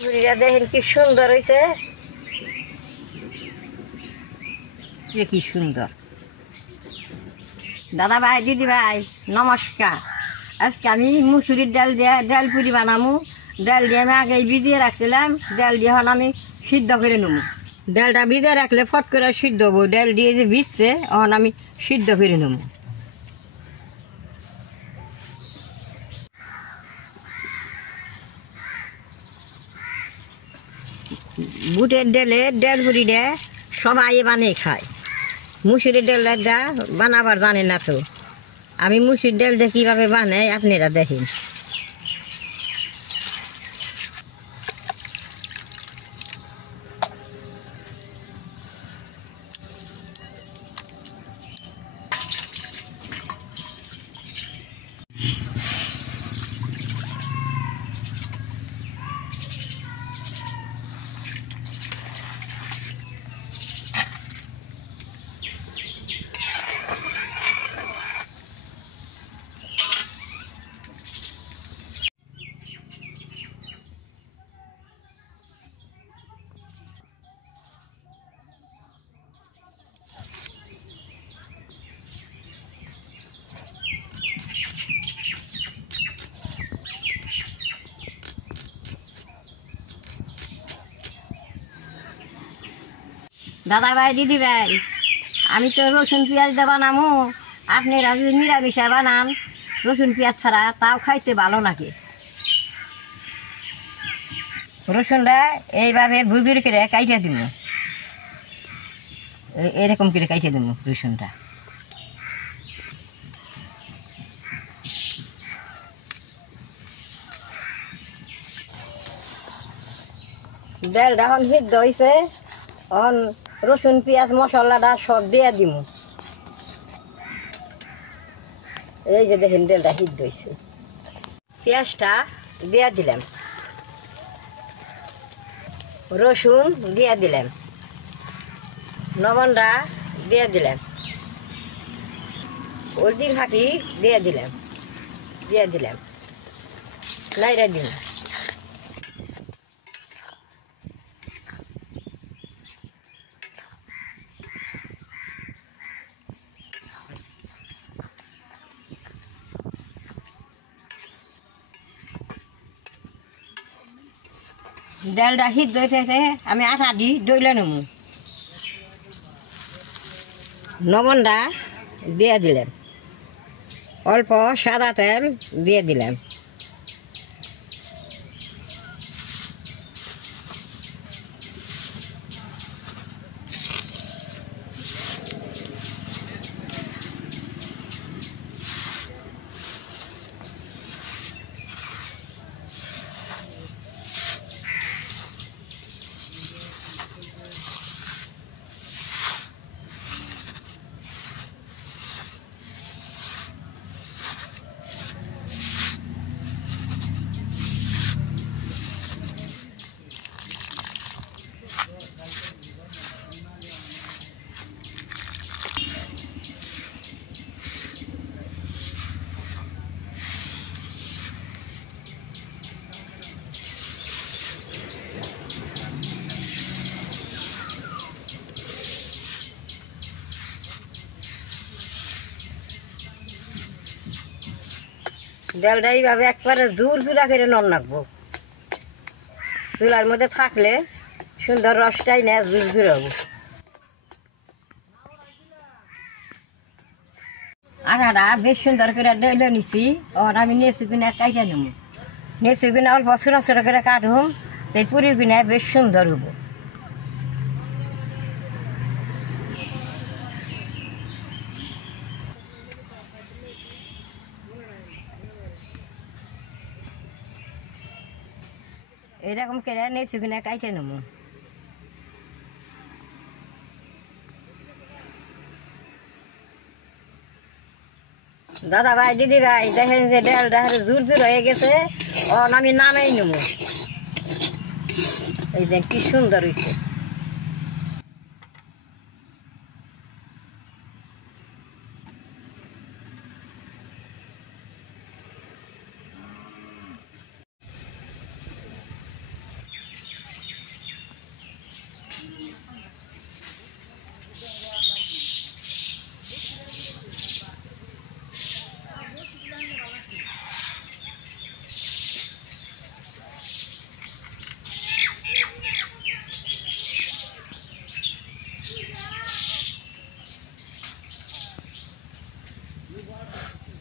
পুরিটা দেখেন কি সুন্দর হয়েছে, কি সুন্দর। দাদা ভাই, দিদি ভাই, নমস্কার। আজকে আমি মুসুরির ডাল দিয়ে ডাল পুরি বানামু। ডাল দিয়ে আমি আগে ভিজিয়ে রাখছিলাম, ডাল দিয়ে এখন আমি সিদ্ধ করে নেবো। ডালটা ভিজিয়ে রাখলে ফট করে সিদ্ধ হবো। ডাল দিয়ে যে ভিজছে এখন আমি সিদ্ধ করে নেবো। বুটের ডালে ডাল পুরিটা সবাই বানিয়ে খায়, মুসুরির ডালটা বানাবার জানে না তো। আমি মুসুর ডাল দিয়ে কীভাবে বানাই আপনারা দেখেন। দাদা ভাই, দিদি ভাই, আমি তো রসুন পেঁয়াজ দিয়ে বানামো। আপনারা যদি নিরামিষে বানান রসুন পেঁয়াজ ছাড়া, তাও খাইতে ভালো নাকি। রসুনটা এইভাবে ভুজুর করে কাইটে দিব, এরকম করে কাইটে দিব রসুনটা। ডালটা এখন সিদ্ধ হয়েছে, এখন রসুন পেঁয়াজ মশলাটা সব দিয়ে দিব। এই যে দেখেন ডালটা সিদ্ধ হয়েছে। পেঁয়াজটা দিয়ে দিলাম, রসুন দিয়ে দিলাম, লবণটা দিয়ে দিলাম, হলদির ফাঁকি দিয়ে দিলাম, নাইরা দিন। ডালটা সিদ্ধ হয়েছে, আমি আটা দি ডইলে নেব। লবণটা দিয়ে দিলাম, অল্প সাদা তেল দিয়ে দিলাম। ডালটা এইভাবে একবারে দূর চুলা করে নন রাখবো। চুলার মধ্যে থাকলে সুন্দর রসটাই না জুর হবো। আটাটা বেশ সুন্দর করে ডলে নিছি। আমি নেচু কিনা কাইটা নেব, নেচু কিনা অল্প ছোটো ছোটো করে কাটুম, সেই পুরি কিনা বেশ সুন্দর হবো। এরকম করে নেচু কিনা কাইটা নেব। দাদা ভাই, দিদি ভাই, দেখেন যে ডালটা জুর হয়ে গেছে। আমি নামেই নেব। এই দেখ কি সুন্দর হয়েছে।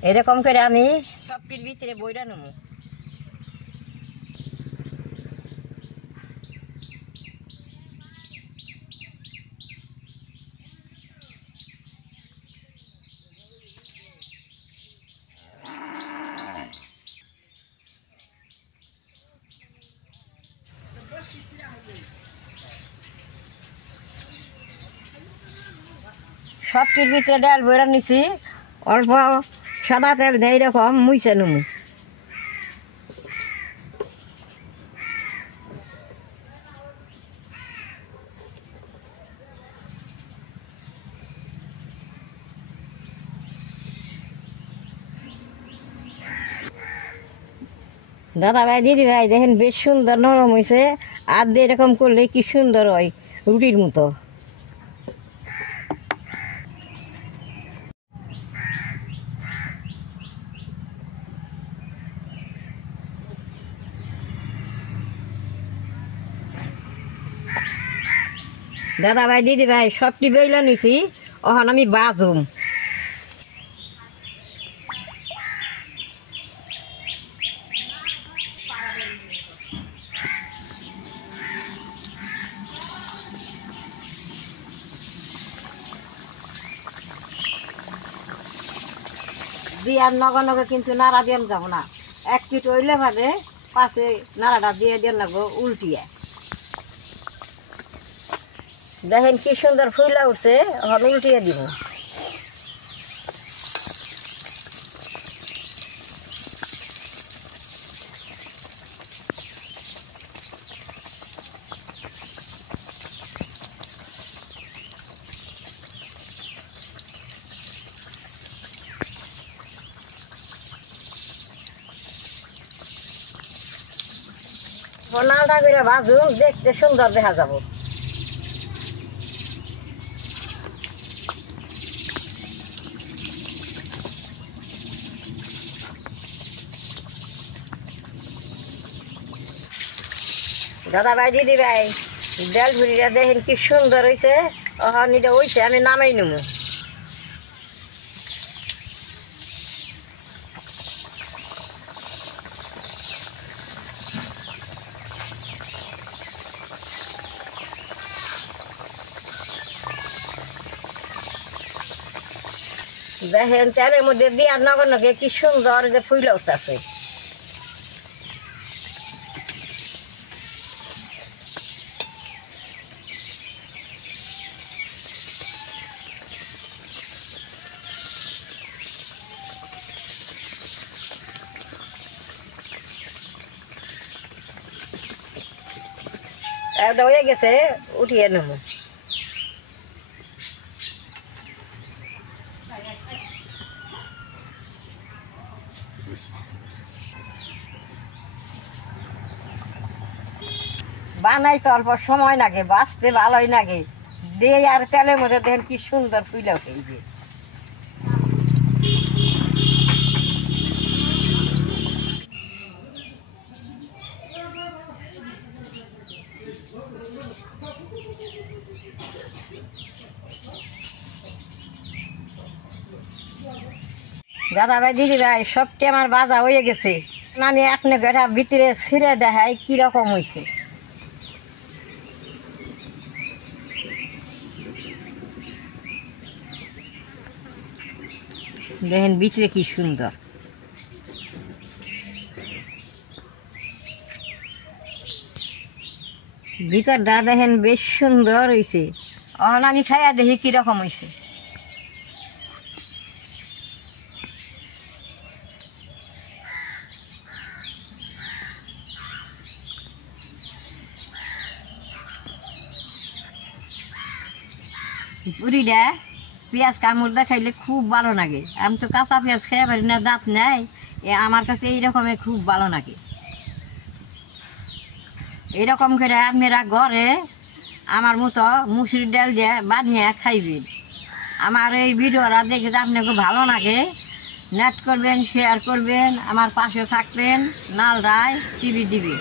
এরকম করে আমি সবটির ভিতরে বইটা নেব। সবটির ভিতরে ডাল বইরা নিছি, অল্প সাদা তেল দিয়ে এরকম মুইছে নেবো। দাদা ভাই দিদি ভাই দেখেন বেশ সুন্দর নরম হয়েছে, আর দিয়ে এরকম করলে কি সুন্দর হয় রুটির মতো। দাদা ভাই দিদি ভাই সবটি বেইলা নিছি, এখন আমি বাজুম। দিয়ার নগে নগে কিন্তু নাড়া দিয়ে যাব না, এক পিঠ হইলে ভাবে পাশে নাড়াটা দিয়ে দিয়ে লাগবো উল্টিয়ে। দেখেন কি সুন্দর ফুলা উঠছে, এখন উল্টিয়ে দিব। নাড়া করে ভাজু, দেখতে সুন্দর দেখা যাব। দাদা ভাই দিদি ভাই ডাল ভুড়িটা দেখেন কি সুন্দর হয়েছে, এখন এটা হয়েছে আমি নামাই নেব। দেখেন তেলের মধ্যে দিয়ার নগে নগে কি সুন্দর যে ফুলে উঠতেছে। একটা হয়ে গেছে, উঠিয়ে নেব। বানাইতে অল্প সময় লাগে, বাঁচতে ভালোই লাগে, দিয়ে আর তেলের মধ্যে দেখেন কি সুন্দর ফুলে উঠে। দাদা ভাই দিদি ভাই সবটি আমার বাজা হয়ে গেছে, আমি আপনি বেটা ভিতরে ছিঁড়ে দেখাই কিরকম হয়েছে। দেখেন ভিতরে কি সুন্দর, ভিতরটা দেখেন বেশ সুন্দর হয়েছে। এখন আমি খাইয়া দেখি কিরকম হয়েছে। পুরিটা পেঁয়াজ কামড় দেখাইলে খুব ভালো লাগে। আমি তো কাঁচা পেঁয়াজ খেয়ে পারি না, দাঁত নেই, আমার কাছে এইরকমে খুব ভালো লাগে। এরকম করে আপনারা ঘরে আমার মতো মুসুরির ডাল দিয়ে বানিয়ে খাইবেন। আমার এই ভিডিওটা দেখে যে আপনাকে ভালো লাগে, নেট করবেন, শেয়ার করবেন, আমার পাশে থাকবেন, নাল রায় টিভি দিবি।